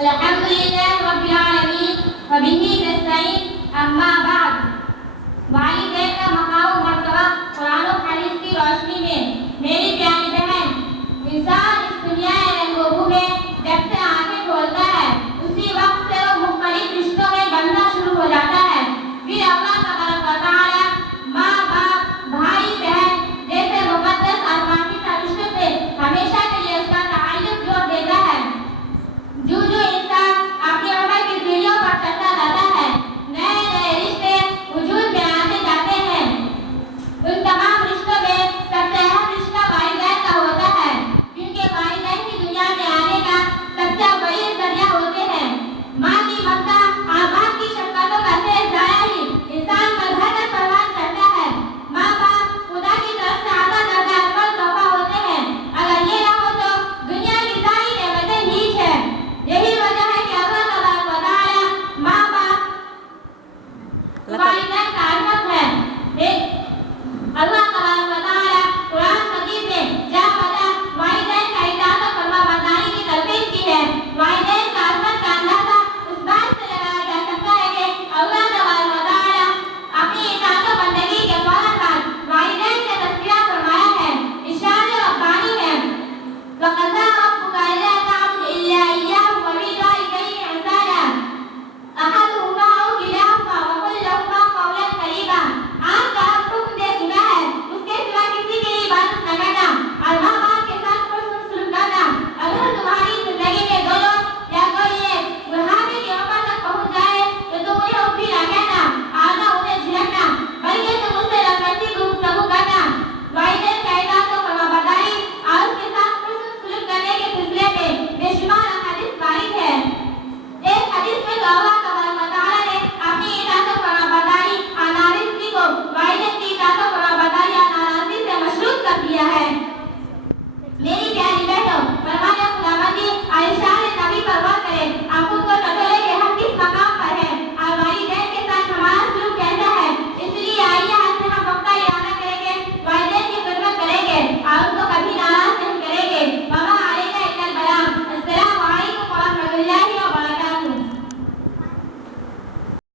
الحمدللہ رب العالمین وبہ نستعین اما بعد۔ والدین کا مقام و مرتبہ قرآن و حدیث کی روشنی میں میری پیاری بہن، انسان اس دنیا رنگ و